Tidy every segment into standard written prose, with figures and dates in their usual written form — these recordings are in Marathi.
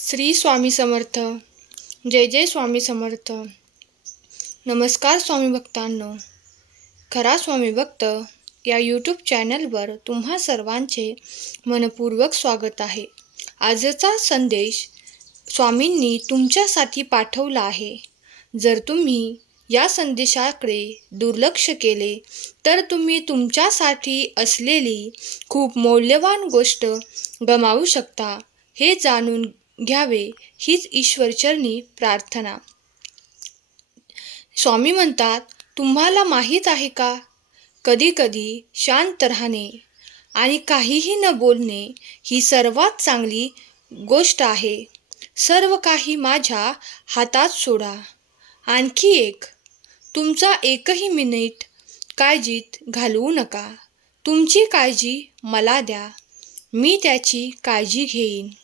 श्री स्वामी समर्थ. जय जय स्वामी समर्थ. नमस्कार स्वामी भक्तांनो. खरा स्वामी भक्त या यूट्यूब चॅनलवर तुम्हा सर्वांचे मनपूर्वक स्वागत आहे. आजचा संदेश स्वामींनी तुमच्यासाठी पाठवला आहे. जर तुम्ही या संदेशाकडे दुर्लक्ष केले तर तुम्ही तुमच्यासाठी असलेली खूप मौल्यवान गोष्ट गमावू शकता. हे जाणून घ्यावे हीच ईश्वरचरणी प्रार्थना. स्वामी म्हणतात, तुम्हाला माहीत आहे का, कधी कधी शांत राहणे आणि काहीही न बोलणे ही सर्वात चांगली गोष्ट आहे. सर्व काही माझ्या हातात सोडा. आणखी एक, तुमचा एकही मिनिट काळजीत घालवू नका. तुमची काळजी मला द्या, मी त्याची काळजी घेईन.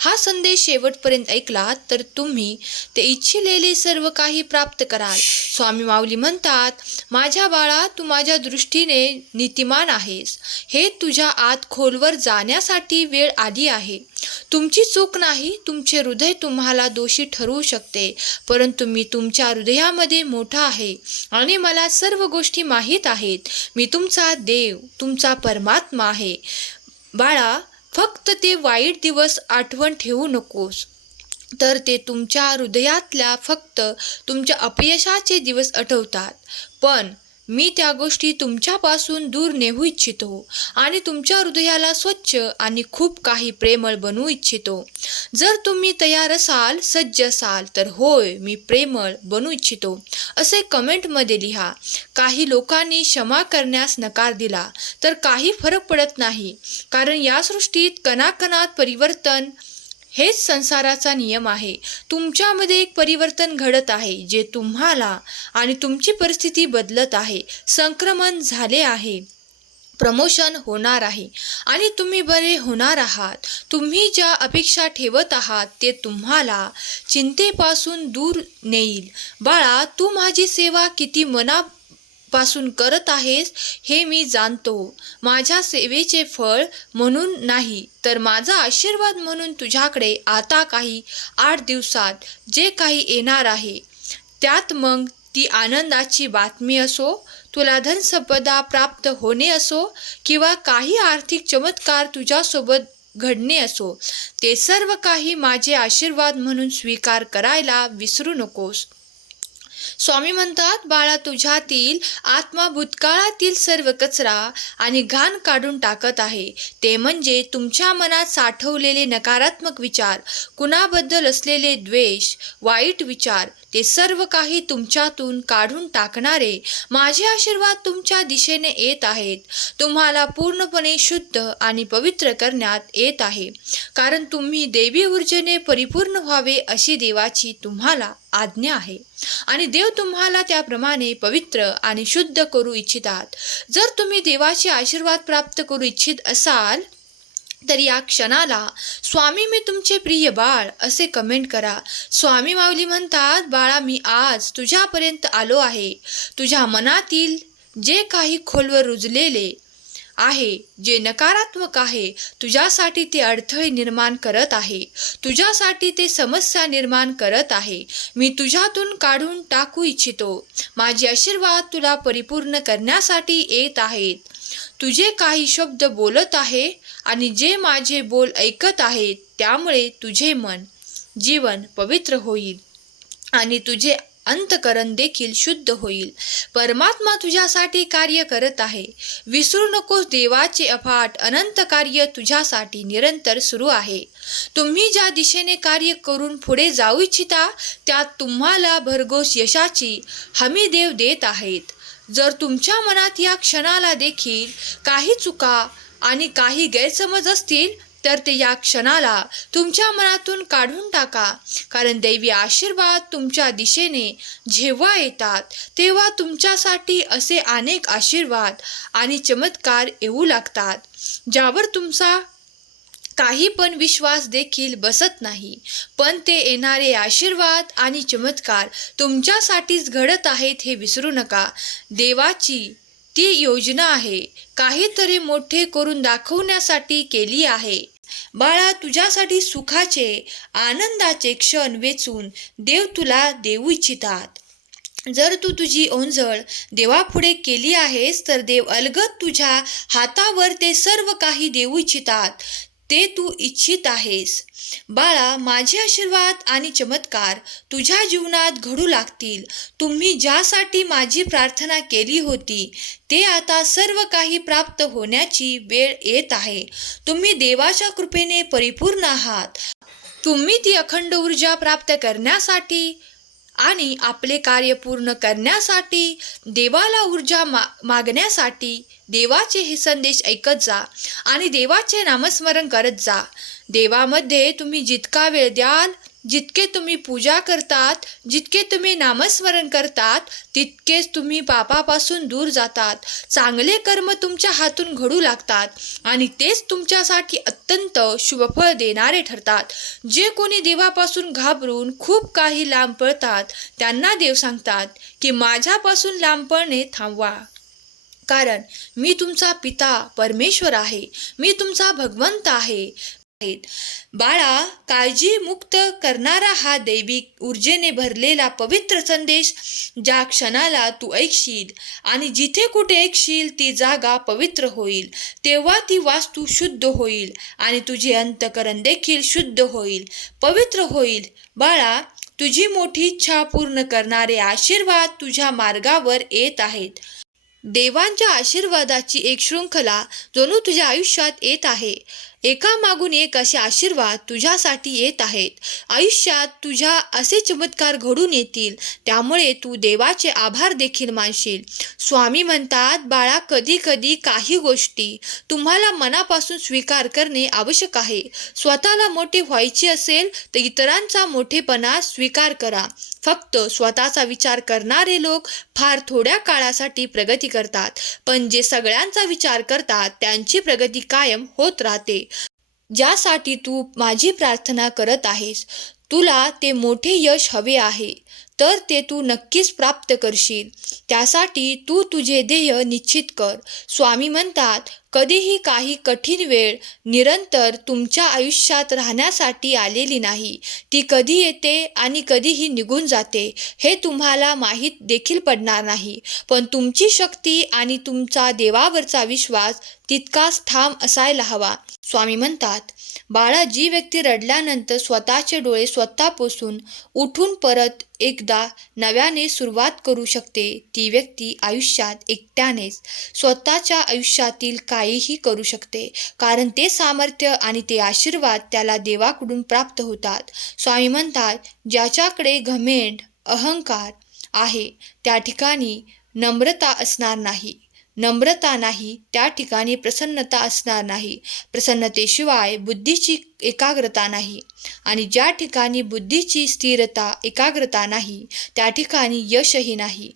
हा संदेश शेवटपर्यंत ऐकलात तर तुम्ही ते इच्छिलेले सर्व काही प्राप्त कराल. स्वामी माऊली म्हणतात, माझ्या बाळा, तू माझ्या दृष्टीने नीतिमान आहेस. हे तुझ्या आत खोलवर जाण्यासाठी वेळ आली आहे. तुमची चूक नाही. तुमचे हृदय तुम्हाला दोषी ठरवू शकते, परंतु मी तुमच्या हृदयामध्ये मोठा आहे आणि मला सर्व गोष्टी माहीत आहेत. मी तुमचा देव, तुमचा परमात्मा आहे. बाळा, फक्त ते वाईट दिवस आठवण ठेवू नकोस, तर ते तुमच्या हृदयातल्या फक्त तुमच्या अपयशाचे दिवस आठवतात. पण मी त्या गोष्टी तुमच्यापासून दूर नेऊ इच्छितो आणि तुमच्या हृदयाला स्वच्छ आणि खूप काही प्रेमळ बनवू इच्छितो. जर तुम्ही तयार असाल, सज्ज असाल, तर होय, मी प्रेमळ बनू इच्छितो असे कमेंटमध्ये लिहा. काही लोकांनी क्षमा करण्यास नकार दिला तर काही फरक पडत नाही, कारण या सृष्टीत कणाकणात परिवर्तन हेच संसाराचा नियम आहे. तुमच्यामध्ये एक परिवर्तन घडत आहे, जे तुम्हाला आणि तुमची परिस्थिती बदलत आहे. संक्रमण झाले आहे, प्रमोशन होणार आहे आणि तुम्ही बरे होणार आहात. तुम्ही ज्या अपेक्षा ठेवत आहात ते तुम्हाला चिंतेपासून दूर नेईल. बाळा, तू माझी सेवा किती मनापासून करत आहेस हे मी जाणतो. माझ्या सेवेचे फळ म्हणून नाही, तर माझा आशीर्वाद म्हणून तुझ्याकडे आता काही 8 दिवसात जे काही येणार आहे, त्यात मग ती आनंदाची बातमी असो, तुला धनसंपदा प्राप्त होणे असो, किंवा काही आर्थिक चमत्कार तुझ्यासोबत घडणे असो, ते सर्व काही माझे आशीर्वाद म्हणून स्वीकार करायला विसरू नकोस. स्वामी म्हणतात, बाळा, तुझ्यातील आत्मा भूतकाळातील सर्व कचरा आणि घाण काढून टाकत आहे. ते म्हणजे तुमच्या मनात साठवलेले नकारात्मक विचार, कुणाबद्दल असलेले द्वेष, वाईट विचार, ते सर्व काही तुमच्यातून काढून टाकणारे माझे आशीर्वाद तुमच्या दिशेने येत आहेत. तुम्हाला पूर्णपणे शुद्ध आणि पवित्र करण्यात येत आहे, कारण तुम्ही देवी ऊर्जेने परिपूर्ण व्हावे अशी देवाची तुम्हाला आज्ञा आहे आणि देव तुम्हाला त्याप्रमाणे पवित्र आणि शुद्ध करू इच्छितात. जर तुम्ही देवाचे आशीर्वाद प्राप्त करू इच्छित असाल तर या क्षणाला स्वामी मी तुमचे प्रिय बाळ असे कमेंट करा. स्वामी माऊली म्हणतात, बाळा, मी आज तुझ्यापर्यंत आलो आहे. तुझ्या मनातील जे काही खोलवर रुजलेले आहे, जे नकारात्मक आहे, तुझ्यासाठी ते अडथळे निर्माण करत आहे, तुझ्यासाठी ते समस्या निर्माण करत आहे, मी तुझ्यातून काढून टाकू इच्छितो. माझे आशीर्वाद तुला परिपूर्ण करण्यासाठी येत आहेत. तुझे काही शब्द बोलत आहे आणि जे माझे बोल ऐकत आहेत, त्यामुळे तुझे मन, जीवन पवित्र होईल आणि तुझे अंतःकरण देखील शुद्ध होईल. परमात्मा तुझ्यासाठी कार्य करत आहे. विसरू नकोस, देवाचे अफाट अनंत कार्य तुझ्यासाठी निरंतर सुरू आहे. तुम्ही ज्या दिशेने कार्य करून पुढे जाऊ इच्छिता, त्यात तुम्हाला भरघोस यशाची हमी देव देत आहेत. जर तुमच्या मनात या क्षणाला देखील काही चुका आणि काही गैरसमज असतील तर ते या क्षणाला तुमच्या मनातून काढून टाका, कारण दैवी आशीर्वाद तुमच्या दिशेने जेव्हा येतात तेव्हा तुमच्यासाठी असे अनेक आशीर्वाद आणि चमत्कार येऊ लागतात, ज्यावर तुमचा काही पण विश्वास देखील बसत नाही. पण ते येणारे आशीर्वाद आणि चमत्कार तुमच्यासाठीच घडत आहेत हे विसरू नका. देवाची ती योजना आहे, काहीतरी मोठे करून दाखवण्यासाठी केली आहे. बाळा, तुझ्यासाठी सुखाचे आनंदाचे क्षण वेचून देव तुला देऊ इच्छितात. जर तू तुझी ओंजळ देवापुढे केली आहेस तर देव अलगद तुझ्या हातावर ते सर्व काही देऊ इच्छितात ते तू इच्छित आहेस. बाळा, माझे आशीर्वाद आणि चमत्कार तुझ्या जीवनात घडू लागतील. तुम्ही ज्यासाठी माझी प्रार्थना केली होती ते आता सर्व काही प्राप्त होण्याची वेळ येत आहे. तुम्ही देवाच्या कृपेने परिपूर्ण आहात. तुम्ही ती अखंड ऊर्जा प्राप्त करण्यासाठी आणि आपले कार्य पूर्ण करण्यासाठी देवाला ऊर्जा मागण्यासाठी देवाचे हे संदेश ऐकत जा आणि देवाचे नामस्मरण करत जा. देवामध्ये तुम्ही जितका वेळ द्याल, जितके तुम्ही पूजा करतात, जितके तुम्ही नामस्मरण करतात, तितकेच तुम्ही पापापासून दूर जातात. चांगले कर्म तुमच्या हातून घडू लागतात आणि तेच तुमच्यासाठी अत्यंत शुभफळ देणारे ठरतात. जे कोणी देवापासून घाबरून खूप काही लांब पळतात त्यांना देव सांगतात की माझ्यापासून लांब पळणे थांबवा, कारण मी तुमचा पिता परमेश्वर आहे, मी तुमचा भगवंत आहे. बाळा, काळजी मुक्त करणारा हा दैविक ऊर्जेने भरलेला पवित्र संदेश ज्या क्षणाला तू ऐकशील आणि जिथे कुठे ऐकशील ती जागा पवित्र होईल, तेव्हा ती वास्तू शुद्ध होईल आणि तुझे अंतःकरण देखील शुद्ध होईल, पवित्र होईल. बाळा, तुझी मोठी इच्छा पूर्ण करणारे आशीर्वाद तुझ्या मार्गावर येत आहेत. देवांच्या आशीर्वादाची एक शृंखला जणू तुझ्या आयुष्यात येत आहे. एकामागून एक असे आशीर्वाद तुझ्यासाठी येत आहेत. आयुष्यात तुझ्या असे चमत्कार घडून येतील, त्यामुळे तू देवाचे आभार देखील मानशील. स्वामी म्हणतात, बाळा, कधी कधी काही गोष्टी तुम्हाला मनापासून स्वीकार करणे आवश्यक आहे. स्वतःला मोठे व्हायचे असेल तर इतरांचा मोठेपणा स्वीकार करा. फक्त स्वतःचा विचार करणारे लोक फार थोड्या काळासाठी प्रगती करतात, पण जे सगळ्यांचा विचार करतात त्यांची प्रगती कायम होत राहते. ज्यासाठी तू माझी प्रार्थना करत आहेस, तुला ते मोठे यश हवे आहे, तर ते तू नक्कीच प्राप्त करशील. त्यासाठी तू तुझे ध्येय निश्चित कर. स्वामी म्हणतात, कधीही काही कठीण वेळ निरंतर तुमच्या आयुष्यात राहण्यासाठी आलेली नाही. ती कधी येते आणि कधीही निघून जाते हे तुम्हाला माहीत देखील पडणार नाही, पण तुमची शक्ती आणि तुमचा देवावरचा विश्वास तितकाच ठाम असायला हवा. स्वामी म्हणतात, बाळा, जी व्यक्ती रडल्यानंतर स्वतःचे डोळे स्वतः पुसून उठून परत एकदा नव्याने सुरुवात करू शकते, ती व्यक्ती आयुष्यात एकट्यानेच स्वतःच्या आयुष्यातील काहीही करू शकते, कारण ते सामर्थ्य आणि ते आशीर्वाद त्याला देवाकडून प्राप्त होतात. स्वामी म्हणतात, ज्याच्याकडे घमेंड, अहंकार आहे त्या ठिकाणी नम्रता असणार नाही. नम्रता नाही त्या ठिकाणी प्रसन्नता असणार नाही. प्रसन्नतेशिवाय बुद्धीची एकाग्रता नाही, आणि ज्या ठिकाणी बुद्धीची स्थिरता, एकाग्रता नाही त्या ठिकाणी यशही नाही.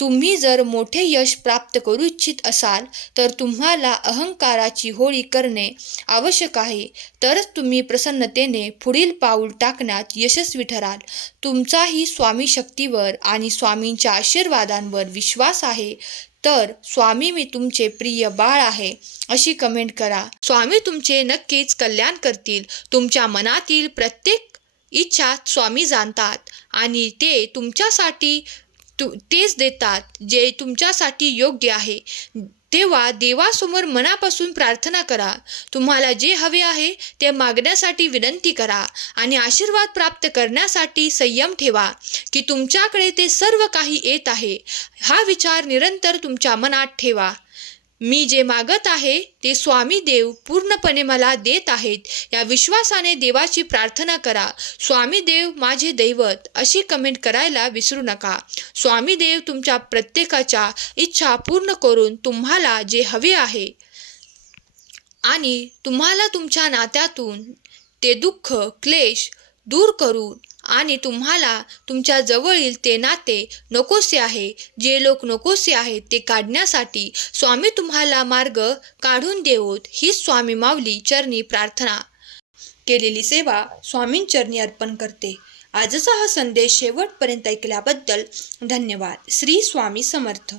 तुम्ही जर मोठे यश प्राप्त करू इच्छित असाल तर तुम्हाला अहंकाराची होळी करणे आवश्यक आहे, तरच तुम्ही प्रसन्नतेने पुढील पाऊल टाकण्यात यशस्वी ठराल. तुमचाही स्वामी शक्तीवर आणि स्वामींच्या आशीर्वादांवर विश्वास आहे तर स्वामी, मी तुमचे प्रिय बाळ आहे अशी कमेंट करा. स्वामी तुमचे नक्कीच कल्याण करतील. तुमच्या मनातील प्रत्येक इच्छा स्वामी जाणतात आणि ते तुमच्यासाठी तेच देतात जे तुमच्यासाठी योग्य आहे. तेव्हा देवासमोर मनापासून प्रार्थना करा. तुम्हाला जे हवे आहे ते मागण्यासाठी विनंती करा आणि आशीर्वाद प्राप्त करण्यासाठी संयम ठेवा की तुमच्याकडे ते सर्व काही येत आहे. हा विचार निरंतर तुमच्या मनात ठेवा. मी जे मागत आहे ते स्वामी देव पूर्णपणे मला देत आहेत या विश्वासाने देवाची प्रार्थना करा. स्वामी देव माझे दैवत अशी कमेंट करायला विसरू नका. स्वामी देव तुमच्या प्रत्येकाच्या इच्छा पूर्ण करून तुम्हाला जे हवे आहे आणि तुम्हाला तुमच्या नात्यातून ते दुःख, क्लेश दूर करून आणि तुम्हाला तुमच्या जवळील ते नाते नकोसे आहे, जे लोक नकोसे आहेत ते काढण्यासाठी स्वामी तुम्हाला मार्ग काढून देवोत. ही स्वामी माऊली चरणी प्रार्थना. केलेली सेवा स्वामींचरणी अर्पण करते. आजचा हा संदेश शेवटपर्यंत ऐकल्याबद्दल धन्यवाद. श्री स्वामी समर्थ.